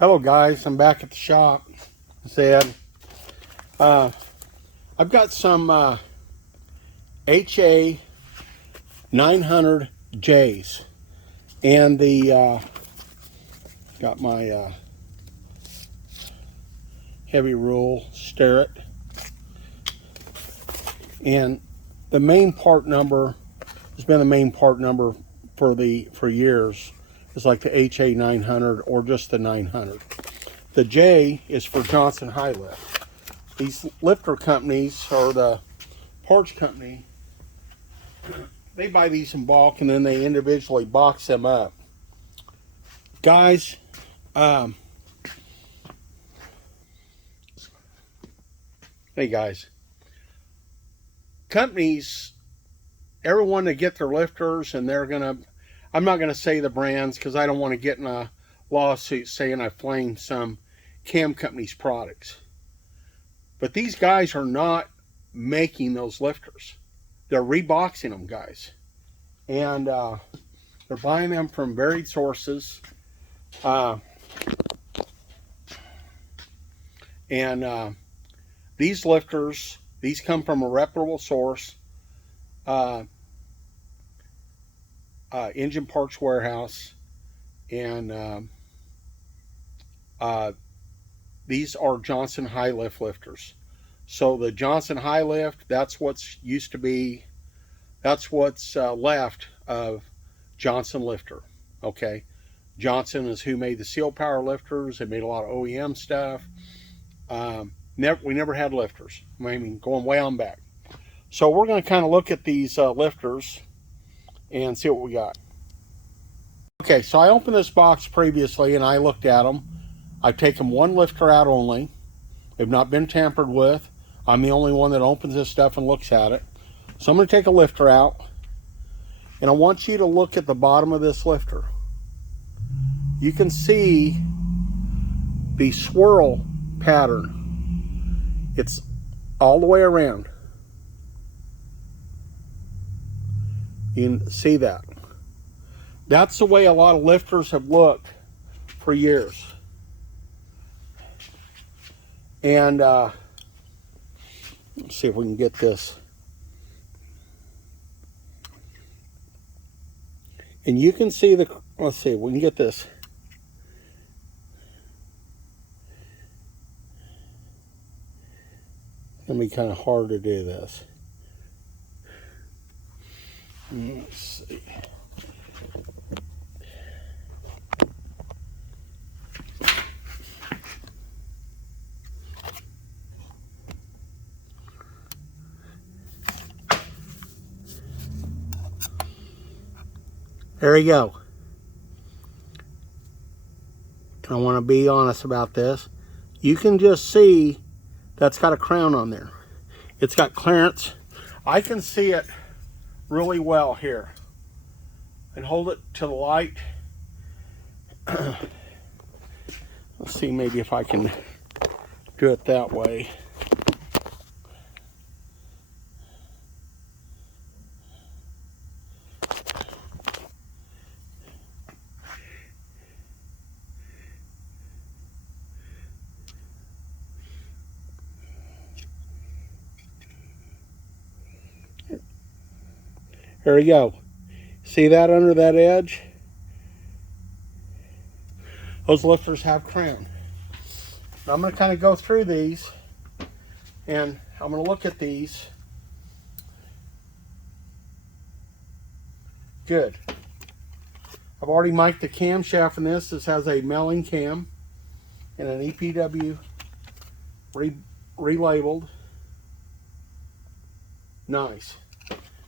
Hello guys, I'm back at the shop. Said I've got some HA 900Js and the got my heavy rule Starrett, and the main part number has been the main part number for years. It's like the HA 900 or just the 900. The J is for Johnson Hylift. These lifter companies, or the parts company, they buy these in bulk and then they individually box them up. Guys, hey guys, companies, everyone to get their lifters, and I'm not gonna say the brands because I don't want to get in a lawsuit saying I flamed some cam company's products. But these guys are not making those lifters. They're reboxing them, guys. And they're buying them from varied sources. These lifters, these come from a reputable source. Engine Parts Warehouse. And these are Johnson Hylift lifters. So the Johnson Hylift, that's what's used to be, that's what's left of Johnson lifter. Okay, Johnson is who made the Seal Power lifters. They made a lot of OEM stuff. We never had lifters. I mean, going way on back. So we're going to kind of look at these lifters and see what we got. Okay, so I opened this box previously and I looked at them. I've taken one lifter out only. They've not been tampered with. I'm the only one that opens this stuff and looks at it. So I'm going to take a lifter out, and I want you to look at the bottom of this lifter. You can see the swirl pattern. It's all the way around. You can see that. That's the way a lot of lifters have looked for years. And let's see if we can get this. And you can see let's see if we can get this. It's going to be kind of hard to do this. Let's see. There you go. I want to be honest about this. You can just see that's got a crown on there. It's got clearance. I can see it really well here. And hold it to the light. Let's see maybe if I can do it that way. There we go. See that under that edge? Those lifters have crown. Now I'm going to kind of go through these, and I'm going to look at these. Good. I've already mic'd the camshaft in this. This has a milling cam and an EPW relabeled. Nice.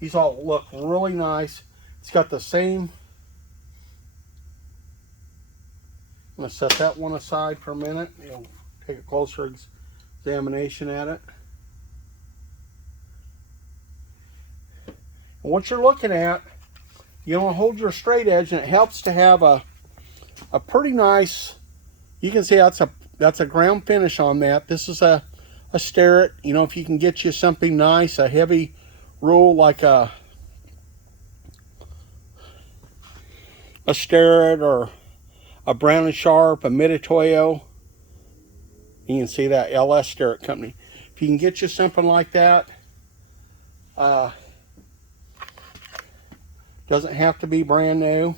These all look really nice. It's got the same. I'm going to set that one aside for a minute. You'll take a closer examination at it. And what you're looking at, you want to hold your straight edge, and it helps to have a pretty nice. You can see that's a ground finish on that. This is a Starrett. You know, if you can get you something nice, a heavy rule like a Starrett or a Brown & Sharp, a Mitutoyo. You can see that LS Stirrup Company. If you can get you something like that, doesn't have to be brand new.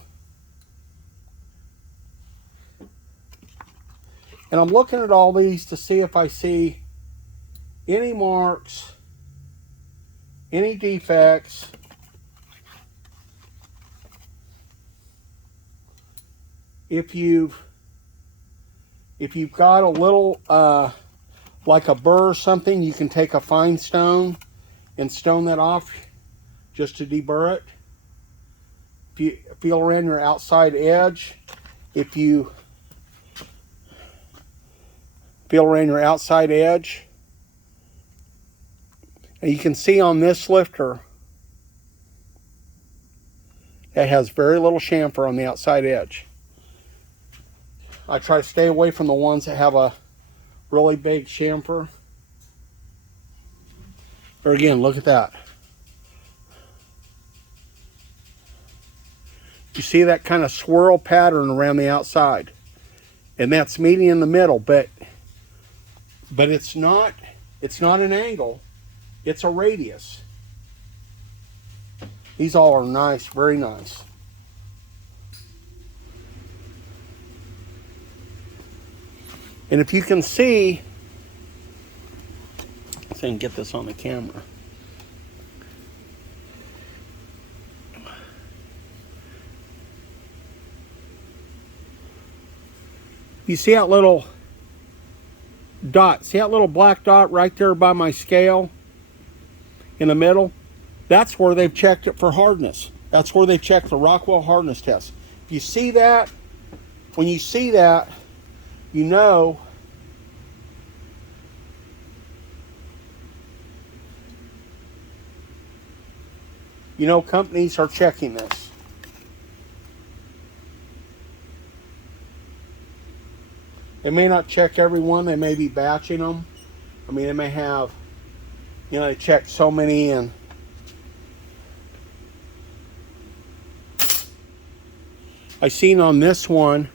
And I'm looking at all these to see if I see any marks, any defects. If you've got a little like a burr or something, you can take a fine stone and stone that off just to deburr it. If you feel around your outside edge, if you feel around your outside edge, and you can see on this lifter it has very little chamfer on the outside edge. I try to stay away from the ones that have a really big chamfer. Or again, look at that. You see that kind of swirl pattern around the outside, and that's meeting in the middle, but it's not an angle, it's a radius. These all are nice, very nice. And if you can see, let's see if I can get this on the camera. You see that little dot? See that little black dot right there by my scale in the middle? That's where they've checked it for hardness. That's where they've checked the Rockwell hardness test. If you see that, when you see that, you know companies are checking this. They may not check every one. They may be batching them. I mean, they may have, they check so many in. I seen on this one,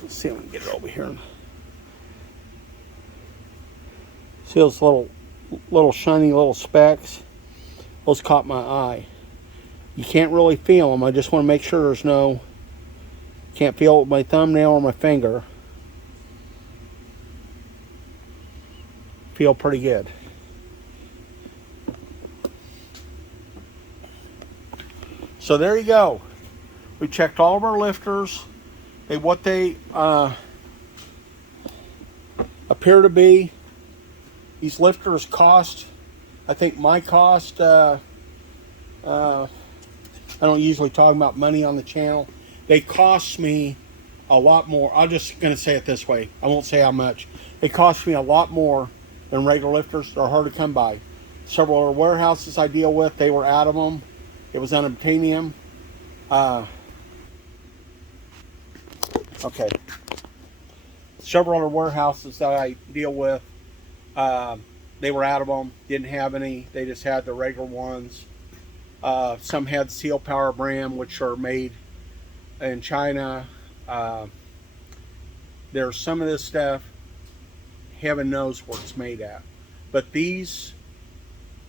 let's see if we can get it over here. See those little shiny little specks? Those caught my eye. You can't really feel them. I just want to make sure there's no, can't feel it with my thumbnail or my finger. Feel pretty good. So there you go. We checked all of our lifters. What they appear to be. These lifters cost, I think my cost, I don't usually talk about money on the channel. They cost me a lot more. I'm just going to say it this way. I won't say how much. They cost me a lot more than regular lifters. They're hard to come by. Several other warehouses I deal with, they were out of them. It was unobtainium. Okay. Several other warehouses that I deal with, they were out of them. Didn't have any. They just had the regular ones. Some had Seal Power brand, which are made in China. There's some of this stuff, heaven knows where it's made at. But these,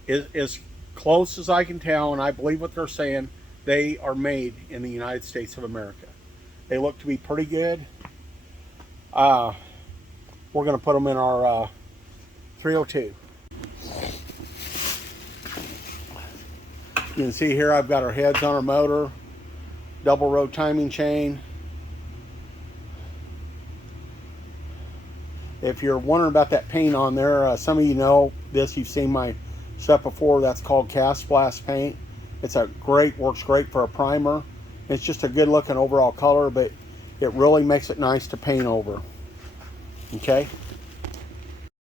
as close as I can tell, and I believe what they're saying, they are made in the United States of America. They look to be pretty good. We're going to put them in our 302. You can see here I've got our heads on our motor, double row timing chain. If you're wondering about that paint on there, some of you know this, you've seen my stuff before. That's called Cast Blast paint. It's works great for a primer. It's just a good looking overall color, but it really makes it nice to paint over. Okay.